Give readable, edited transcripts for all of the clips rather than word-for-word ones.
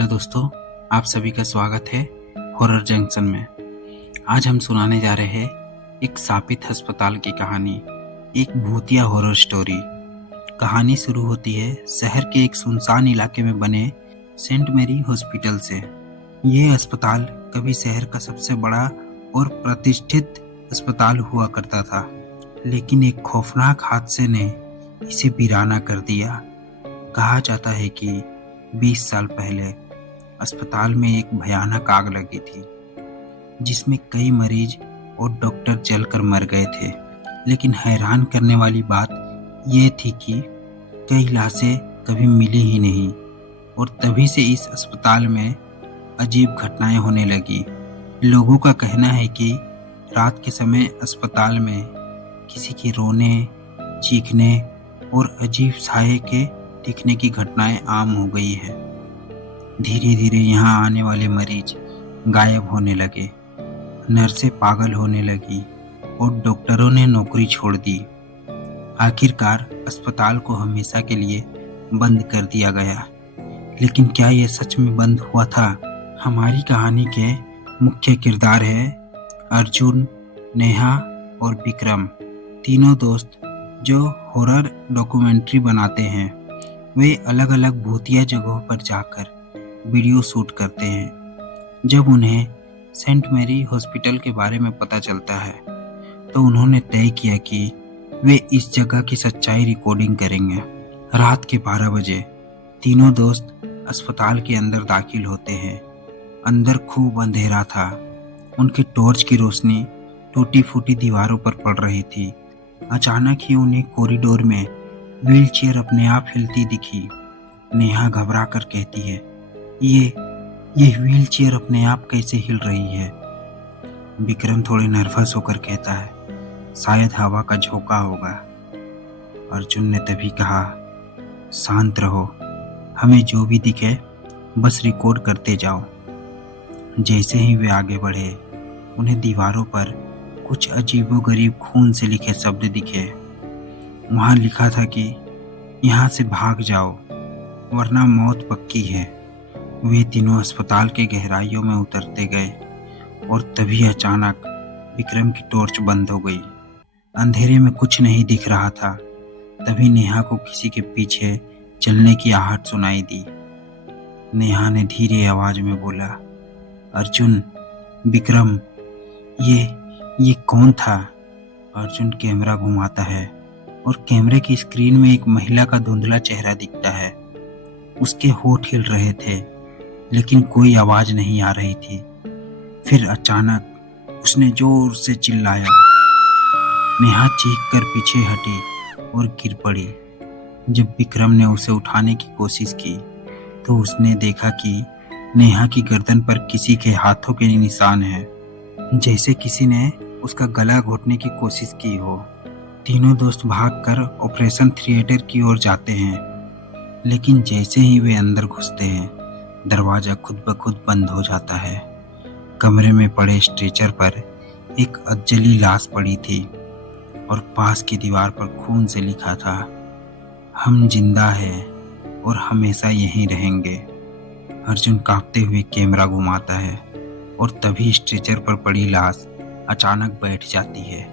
Hello दोस्तों, आप सभी का स्वागत है हॉरर जंक्शन में। आज हम सुनाने जा रहे हैं एक शापित अस्पताल की कहानी, एक भूतिया हॉरर स्टोरी। कहानी शुरू होती है शहर के एक सुनसान इलाके में बने सेंट मैरी हॉस्पिटल से। ये अस्पताल कभी शहर का सबसे बड़ा और प्रतिष्ठित अस्पताल हुआ करता था, लेकिन एक खौफनाक हादसे ने इसे वीराना कर दिया। कहा जाता है कि 20 साल पहले अस्पताल में एक भयानक आग लगी थी, जिसमें कई मरीज और डॉक्टर जलकर मर गए थे। लेकिन हैरान करने वाली बात यह थी कि कई लाशें कभी मिली ही नहीं, और तभी से इस अस्पताल में अजीब घटनाएं होने लगी। लोगों का कहना है कि रात के समय अस्पताल में किसी के रोने, चीखने और अजीब साये के दिखने की घटनाएं आम हो गई है। धीरे धीरे यहाँ आने वाले मरीज गायब होने लगे, नर्सें पागल होने लगी और डॉक्टरों ने नौकरी छोड़ दी। आखिरकार अस्पताल को हमेशा के लिए बंद कर दिया गया। लेकिन क्या यह सच में बंद हुआ था? हमारी कहानी के मुख्य किरदार है अर्जुन, नेहा और विक्रम, तीनों दोस्त जो हॉरर डॉक्यूमेंट्री बनाते हैं। वे अलग अलग भूतिया जगहों पर जाकर वीडियो शूट करते हैं। जब उन्हें सेंट मैरी हॉस्पिटल के बारे में पता चलता है, तो उन्होंने तय किया कि वे इस जगह की सच्चाई रिकॉर्डिंग करेंगे। रात के 12 बजे तीनों दोस्त अस्पताल के अंदर दाखिल होते हैं। अंदर खूब अंधेरा था। उनके टॉर्च की रोशनी टूटी फूटी दीवारों पर पड़ रही थी। अचानक ही उन्हें कॉरिडोर में व्हीलचेयर अपने आप हिलती दिखी। नेहा घबरा कर कहती है, ये व्हीलचेयर अपने आप कैसे हिल रही है? विक्रम थोड़े नर्वस होकर कहता है, शायद हवा का झोंका होगा। अर्जुन ने तभी कहा, शांत रहो, हमें जो भी दिखे बस रिकॉर्ड करते जाओ। जैसे ही वे आगे बढ़े, उन्हें दीवारों पर कुछ अजीबोगरीब खून से लिखे शब्द दिखे। वहां लिखा था कि यहाँ से भाग जाओ वरना मौत पक्की है। वे तीनों अस्पताल के गहराइयों में उतरते गए, और तभी अचानक विक्रम की टॉर्च बंद हो गई। अंधेरे में कुछ नहीं दिख रहा था। तभी नेहा को किसी के पीछे चलने की आहट सुनाई दी। नेहा ने धीरे आवाज में बोला, अर्जुन, विक्रम, ये कौन था? अर्जुन कैमरा घुमाता है और कैमरे की स्क्रीन में एक महिला का धुंधला चेहरा दिखता है। उसके होठ हिल रहे थे, लेकिन कोई आवाज नहीं आ रही थी। फिर अचानक उसने जोर से चिल्लाया। नेहा चीखकर पीछे हटी और गिर पड़ी। जब विक्रम ने उसे उठाने की कोशिश की, तो उसने देखा कि नेहा की गर्दन पर किसी के हाथों के निशान हैं, जैसे किसी ने उसका गला घोटने की कोशिश की हो। तीनों दोस्त भागकर ऑपरेशन थिएटर की ओर जाते हैं, लेकिन जैसे ही वे अंदर घुसते हैं, दरवाजा खुद ब खुद बंद हो जाता है। कमरे में पड़े स्ट्रेचर पर एक अधजली लाश पड़ी थी, और पास की दीवार पर खून से लिखा था, हम जिंदा हैं और हमेशा यहीं रहेंगे। अर्जुन कांपते हुए कैमरा घुमाता है, और तभी स्ट्रेचर पर पड़ी लाश अचानक बैठ जाती है।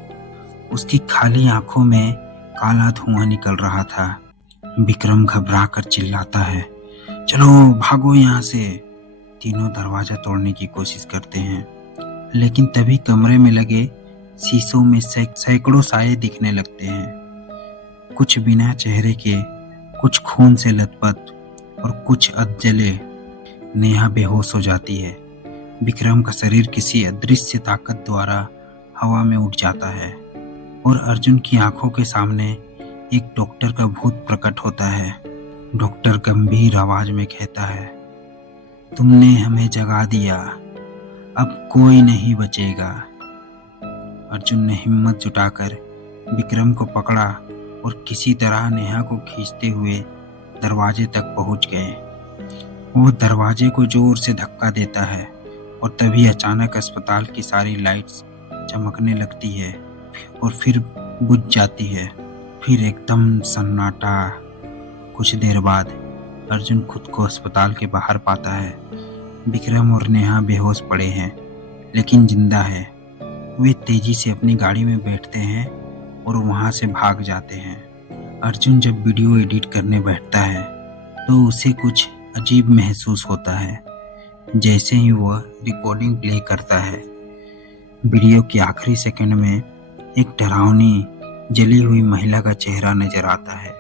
उसकी खाली आंखों में काला धुआं निकल रहा था। विक्रम घबरा कर चिल्लाता है, चलो भागो यहाँ से। तीनों दरवाजा तोड़ने की कोशिश करते हैं, लेकिन तभी कमरे में लगे शीशों में सैकड़ों साये दिखने लगते हैं। कुछ बिना चेहरे के, कुछ खून से लथपथ और कुछ अधजले। नेहा बेहोश हो जाती है। विक्रम का शरीर किसी अदृश्य ताकत द्वारा हवा में उठ जाता है, और अर्जुन की आंखों के सामने एक डॉक्टर का भूत प्रकट होता है। डॉक्टर गंभीर आवाज में कहता है, तुमने हमें जगा दिया, अब कोई नहीं बचेगा। अर्जुन ने हिम्मत जुटाकर विक्रम को पकड़ा और किसी तरह नेहा को खींचते हुए दरवाजे तक पहुंच गए। वो दरवाजे को जोर से धक्का देता है, और तभी अचानक अस्पताल की सारी लाइट्स चमकने लगती है और फिर बुझ जाती है। फिर एकदम सन्नाटा। कुछ देर बाद अर्जुन खुद को अस्पताल के बाहर पाता है। विक्रम और नेहा बेहोश पड़े हैं लेकिन जिंदा है। वे तेजी से अपनी गाड़ी में बैठते हैं और वहां से भाग जाते हैं। अर्जुन जब वीडियो एडिट करने बैठता है तो उसे कुछ अजीब महसूस होता है। जैसे ही वह रिकॉर्डिंग प्ले करता है, वीडियो के आखिरी सेकंड में एक डरावनी जली हुई महिला का चेहरा नजर आता है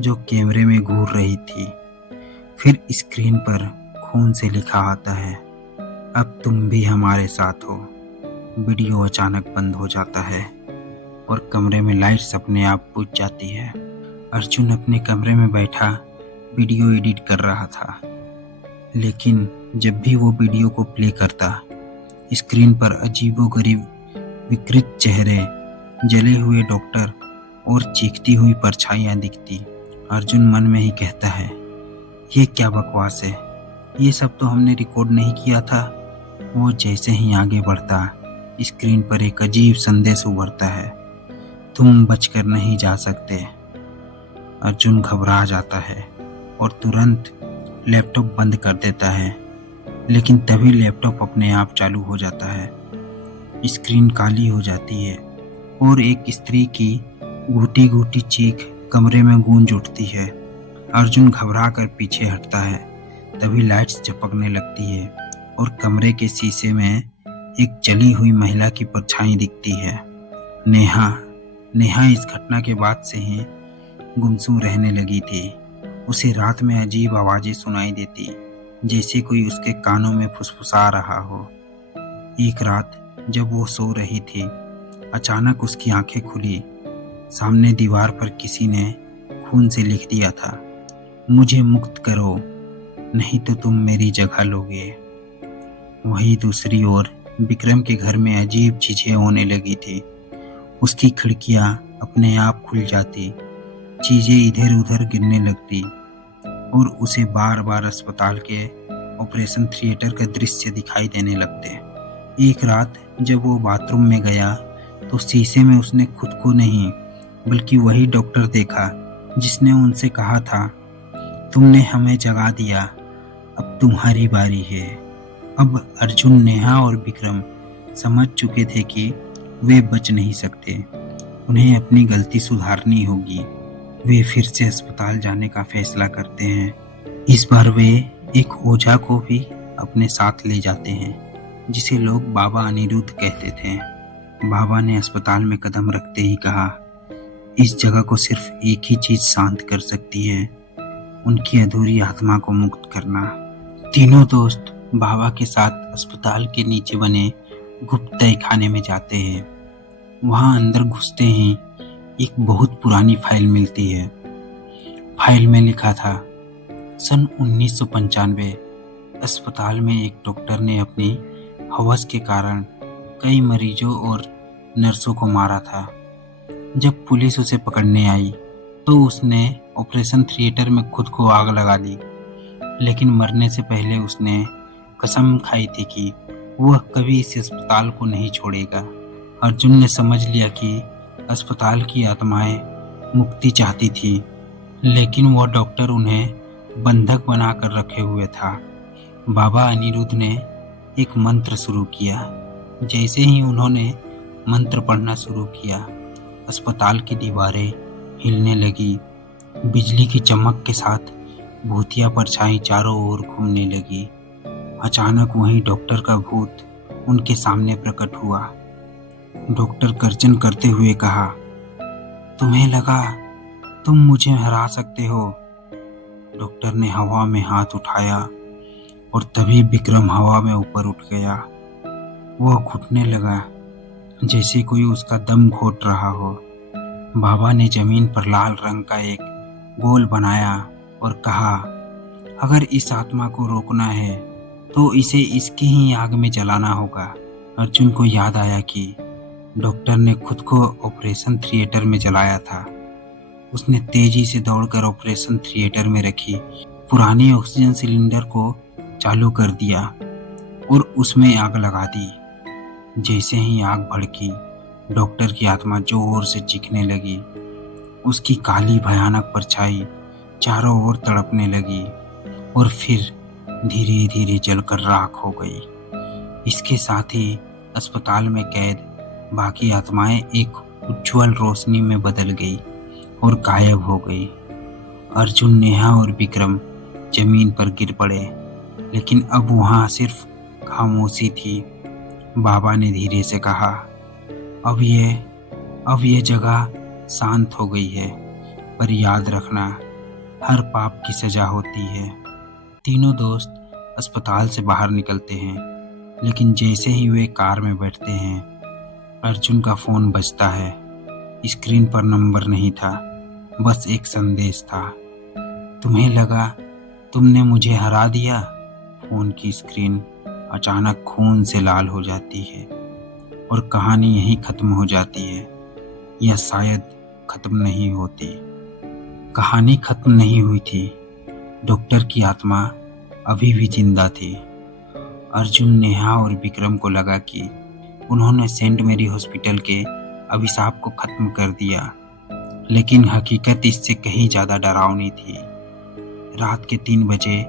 जो कैमरे में घूर रही थी। फिर स्क्रीन पर खून से लिखा आता है, अब तुम भी हमारे साथ हो। वीडियो अचानक बंद हो जाता है और कमरे में लाइट्स अपने आप बुझ जाती है। अर्जुन अपने कमरे में बैठा वीडियो एडिट कर रहा था, लेकिन जब भी वो वीडियो को प्ले करता, स्क्रीन पर अजीबोगरीब विकृत चेहरे, जले हुए डॉक्टर और चीखती हुई परछाइयां दिखती। अर्जुन मन में ही कहता है, ये क्या बकवास है, ये सब तो हमने रिकॉर्ड नहीं किया था। वो जैसे ही आगे बढ़ता, स्क्रीन पर एक अजीब संदेश उभरता है, तुम बचकर नहीं जा सकते। अर्जुन घबरा जाता है और तुरंत लैपटॉप बंद कर देता है, लेकिन तभी लैपटॉप अपने आप चालू हो जाता है। स्क्रीन काली हो जाती है और एक स्त्री की घुटी घुटी चीख कमरे में गूंज उठती है। अर्जुन घबरा कर पीछे हटता है, तभी लाइट्स झपकने लगती है और कमरे के शीशे में एक जली हुई महिला की परछाई दिखती है। नेहा इस घटना के बाद से ही गुमसुम रहने लगी थी। उसे रात में अजीब आवाजें सुनाई देती, जैसे कोई उसके कानों में फुसफुसा रहा हो। एक रात जब वो सो रही थी, अचानक उसकी आंखें खुली। सामने दीवार पर किसी ने खून से लिख दिया था, मुझे मुक्त करो, नहीं तो तुम मेरी जगह लोगे। वहीं दूसरी ओर विक्रम के घर में अजीब चीजें होने लगी थी। उसकी खिड़कियां अपने आप खुल जाती, चीजें इधर उधर गिरने लगती और उसे बार बार अस्पताल के ऑपरेशन थिएटर का दृश्य दिखाई देने लगते। एक रात जब वो बाथरूम में गया तो शीशे में उसने खुद को नहीं बल्कि वही डॉक्टर देखा जिसने उनसे कहा था, तुमने हमें जगा दिया, अब तुम्हारी बारी है। अब अर्जुन, नेहा और विक्रम समझ चुके थे कि वे बच नहीं सकते, उन्हें अपनी गलती सुधारनी होगी। वे फिर से अस्पताल जाने का फैसला करते हैं। इस बार वे एक ओझा को भी अपने साथ ले जाते हैं, जिसे लोग बाबा अनिरुद्ध कहते थे। बाबा ने अस्पताल में कदम रखते ही कहा, इस जगह को सिर्फ एक ही चीज शांत कर सकती है, उनकी अधूरी आत्मा को मुक्त करना। तीनों दोस्त बाबा के साथ अस्पताल के नीचे बने गुप्त तहखाने में जाते हैं। वहां अंदर घुसते ही एक बहुत पुरानी फाइल मिलती है। फाइल में लिखा था, सन 1995 अस्पताल में एक डॉक्टर ने अपनी हवस के कारण कई मरीजों और नर्सों को मारा था। जब पुलिस उसे पकड़ने आई तो उसने ऑपरेशन थिएटर में खुद को आग लगा दी, लेकिन मरने से पहले उसने कसम खाई थी कि वह कभी इस अस्पताल को नहीं छोड़ेगा। अर्जुन ने समझ लिया कि अस्पताल की आत्माएं मुक्ति चाहती थी, लेकिन वह डॉक्टर उन्हें बंधक बनाकर रखे हुए था। बाबा अनिरुद्ध ने एक मंत्र शुरू किया। जैसे ही उन्होंने मंत्र पढ़ना शुरू किया, अस्पताल की दीवारें हिलने लगी। बिजली की चमक के साथ भूतिया परछाई चारों ओर घूमने लगी। अचानक वहीं डॉक्टर का भूत उनके सामने प्रकट हुआ। डॉक्टर गर्जन करते हुए कहा, तुम्हें लगा तुम मुझे हरा सकते हो। डॉक्टर ने हवा में हाथ उठाया और तभी विक्रम हवा में ऊपर उठ गया। वह घुटने लगा जैसे कोई उसका दम घोट रहा हो। बाबा ने जमीन पर लाल रंग का एक गोल बनाया और कहा, अगर इस आत्मा को रोकना है तो इसे इसकी ही आग में जलाना होगा। अर्जुन को याद आया कि डॉक्टर ने खुद को ऑपरेशन थिएटर में जलाया था। उसने तेजी से दौड़कर ऑपरेशन थिएटर में रखी पुरानी ऑक्सीजन सिलेंडर को चालू कर दिया और उसमें आग लगा दी। जैसे ही आग भड़की, डॉक्टर की आत्मा जोर से चीखने लगी। उसकी काली भयानक परछाई चारों ओर तड़पने लगी और फिर धीरे धीरे जलकर राख हो गई। इसके साथ ही अस्पताल में कैद बाकी आत्माएं एक उज्जवल रोशनी में बदल गई और गायब हो गई। अर्जुन, नेहा और विक्रम जमीन पर गिर पड़े, लेकिन अब वहां सिर्फ खामोशी थी। बाबा ने धीरे से कहा, अब ये जगह शांत हो गई है, पर याद रखना, हर पाप की सजा होती है। तीनों दोस्त अस्पताल से बाहर निकलते हैं, लेकिन जैसे ही वे कार में बैठते हैं, अर्जुन का फोन बजता है। स्क्रीन पर नंबर नहीं था, बस एक संदेश था, तुम्हें लगा तुमने मुझे हरा दिया। फोन की स्क्रीन अचानक खून से लाल हो जाती है और कहानी यहीं खत्म हो जाती है, या शायद खत्म नहीं होती। कहानी खत्म नहीं हुई थी। डॉक्टर की आत्मा अभी भी जिंदा थी। अर्जुन, नेहा और विक्रम को लगा कि उन्होंने सेंट मेरी हॉस्पिटल के अभिशाप को खत्म कर दिया, लेकिन हकीकत इससे कहीं ज्यादा डरावनी थी। रात के 3 बजे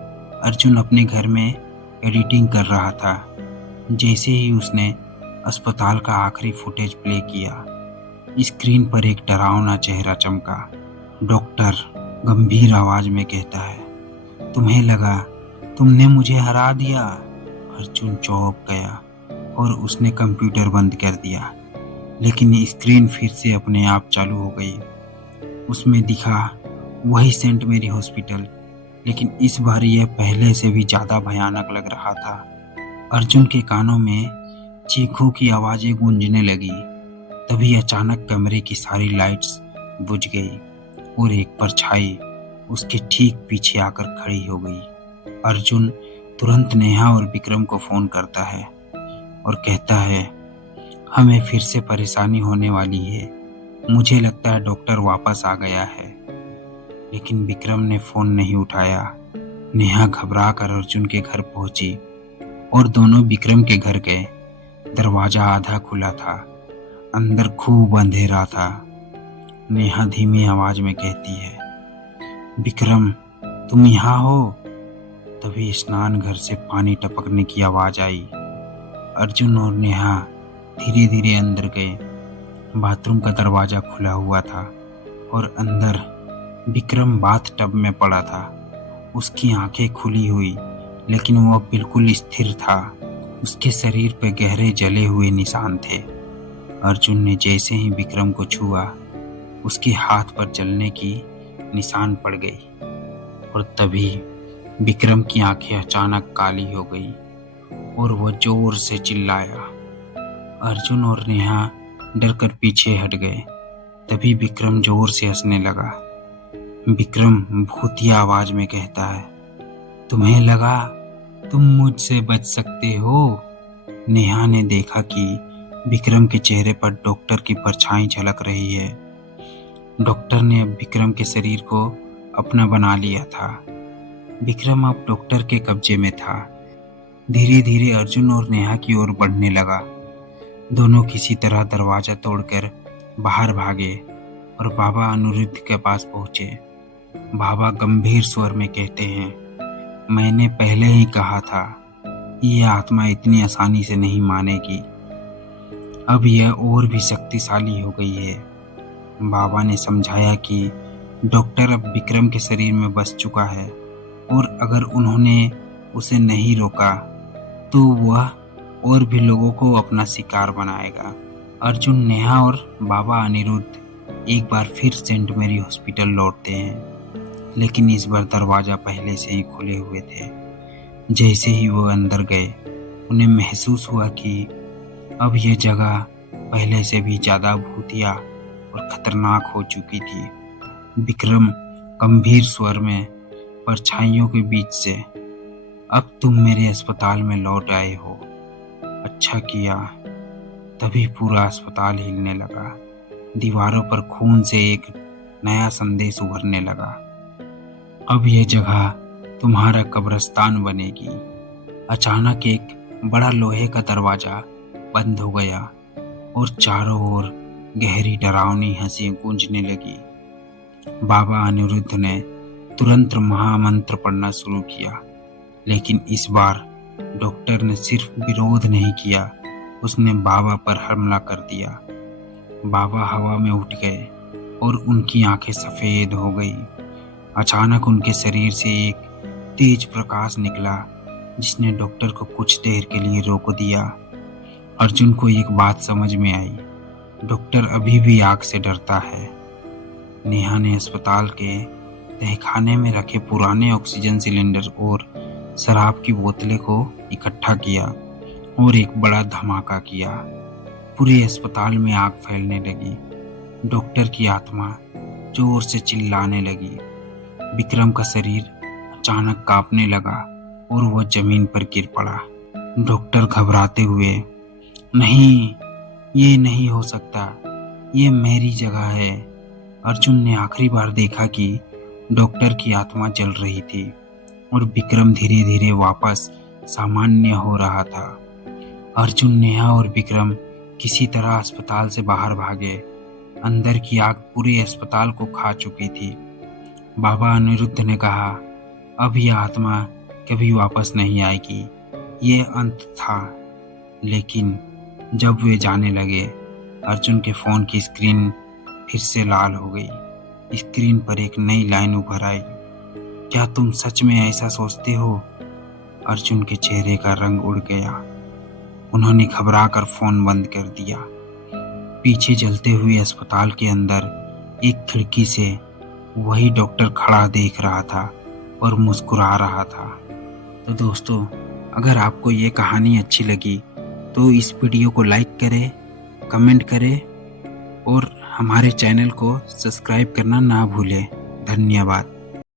अर्जुन अपने घर में एडिटिंग कर रहा था। जैसे ही उसने अस्पताल का आखिरी फुटेज प्ले किया, स्क्रीन पर एक डरावना चेहरा चमका। डॉक्टर गंभीर आवाज में कहता है, तुम्हें लगा तुमने मुझे हरा दिया। अर्जुन चौंक गया और उसने कंप्यूटर बंद कर दिया, लेकिन स्क्रीन फिर से अपने आप चालू हो गई। उसमें दिखा वही सेंट मेरी हॉस्पिटल, लेकिन इस बार यह पहले से भी ज्यादा भयानक लग रहा था। अर्जुन के कानों में चीखों की आवाजें गूंजने लगी। तभी अचानक कमरे की सारी लाइट्स बुझ गई और एक परछाई उसके ठीक पीछे आकर खड़ी हो गई। अर्जुन तुरंत नेहा और विक्रम को फोन करता है और कहता है, हमें फिर से परेशानी होने वाली है। मुझे लगता है डॉक्टर वापस आ गया है। लेकिन विक्रम ने फोन नहीं उठाया। नेहा घबरा कर अर्जुन के घर पहुंची और दोनों विक्रम के घर गए। दरवाजा आधा खुला था, अंदर खूब अंधेरा था। नेहा धीमी आवाज में कहती है, विक्रम तुम यहाँ हो? तभी स्नान घर से पानी टपकने की आवाज आई। अर्जुन और नेहा धीरे धीरे अंदर गए। बाथरूम का दरवाजा खुला हुआ था और अंदर विक्रम बाथ टब में पड़ा था। उसकी आंखें खुली हुई, लेकिन वह बिल्कुल स्थिर था। उसके शरीर पे गहरे जले हुए निशान थे। अर्जुन ने जैसे ही विक्रम को छुआ, उसके हाथ पर जलने की निशान पड़ गई और तभी विक्रम की आंखें अचानक काली हो गई और वह जोर से चिल्लाया। अर्जुन और नेहा डरकर पीछे हट गए। तभी विक्रम जोर से हंसने लगा। विक्रम भूतिया आवाज में कहता है, तुम्हें लगा तुम मुझसे बच सकते हो? नेहा ने देखा कि विक्रम के चेहरे पर डॉक्टर की परछाई झलक रही है। डॉक्टर ने अब विक्रम के शरीर को अपना बना लिया था। विक्रम अब डॉक्टर के कब्जे में था। धीरे धीरे अर्जुन और नेहा की ओर बढ़ने लगा। दोनों किसी तरह दरवाजा तोड़कर बाहर भागे और बाबा अनिरुद्ध के पास पहुंचे। बाबा गंभीर स्वर में कहते हैं, मैंने पहले ही कहा था, यह आत्मा इतनी आसानी से नहीं मानेगी। अब यह और भी शक्तिशाली हो गई है। बाबा ने समझाया कि डॉक्टर अब विक्रम के शरीर में बस चुका है और अगर उन्होंने उसे नहीं रोका तो वह और भी लोगों को अपना शिकार बनाएगा। अर्जुन, नेहा और बाबा अनिरुद्ध एक बार फिर सेंट मेरी हॉस्पिटल लौटते हैं, लेकिन इस बार दरवाजा पहले से ही खुले हुए थे। जैसे ही वो अंदर गए, उन्हें महसूस हुआ कि अब यह जगह पहले से भी ज्यादा भूतिया और खतरनाक हो चुकी थी। विक्रम गंभीर स्वर में परछाइयों के बीच से, अब तुम मेरे अस्पताल में लौट आए हो, अच्छा किया। तभी पूरा अस्पताल हिलने लगा। दीवारों पर खून से एक नया संदेश उभरने लगा, अब यह जगह तुम्हारा कब्रिस्तान बनेगी। अचानक एक बड़ा लोहे का दरवाजा बंद हो गया और चारों ओर गहरी डरावनी हंसी गूंजने लगी। बाबा अनिरुद्ध ने तुरंत महामंत्र पढ़ना शुरू किया। लेकिन इस बार डॉक्टर ने सिर्फ विरोध नहीं किया, उसने बाबा पर हमला कर दिया। बाबा हवा में उठ गए और उनकी आंखें सफेद हो गई। अचानक उनके शरीर से एक तेज प्रकाश निकला जिसने डॉक्टर को कुछ देर के लिए रोक दिया। अर्जुन को एक बात समझ में आई, डॉक्टर अभी भी आग से डरता है। नेहा ने अस्पताल के तहखाने में रखे पुराने ऑक्सीजन सिलेंडर और शराब की बोतलें को इकट्ठा किया और एक बड़ा धमाका किया। पूरे अस्पताल में आग फैलने लगी। डॉक्टर की आत्मा जोर से चिल्लाने लगी। विक्रम का शरीर अचानक कांपने लगा और वह जमीन पर गिर पड़ा। डॉक्टर घबराते हुए, नहीं, ये नहीं हो सकता, ये मेरी जगह है। अर्जुन ने आखिरी बार देखा कि डॉक्टर की आत्मा जल रही थी और विक्रम धीरे धीरे वापस सामान्य हो रहा था। अर्जुन, नेहा और विक्रम किसी तरह अस्पताल से बाहर भागे। अंदर की आग पूरे अस्पताल को खा चुकी थी। बाबा अनिरुद्ध ने कहा, अब यह आत्मा कभी वापस नहीं आएगी, ये अंत था। लेकिन जब वे जाने लगे, अर्जुन के फोन की स्क्रीन फिर से लाल हो गई। स्क्रीन पर एक नई लाइन उभर आई, क्या तुम सच में ऐसा सोचते हो? अर्जुन के चेहरे का रंग उड़ गया। उन्होंने घबराकर फोन बंद कर दिया। पीछे जलते हुए अस्पताल के अंदर एक खिड़की से वही डॉक्टर खड़ा देख रहा था और मुस्कुरा रहा था। तो दोस्तों, अगर आपको ये कहानी अच्छी लगी तो इस वीडियो को लाइक करें, कमेंट करें और हमारे चैनल को सब्सक्राइब करना ना भूलें। धन्यवाद।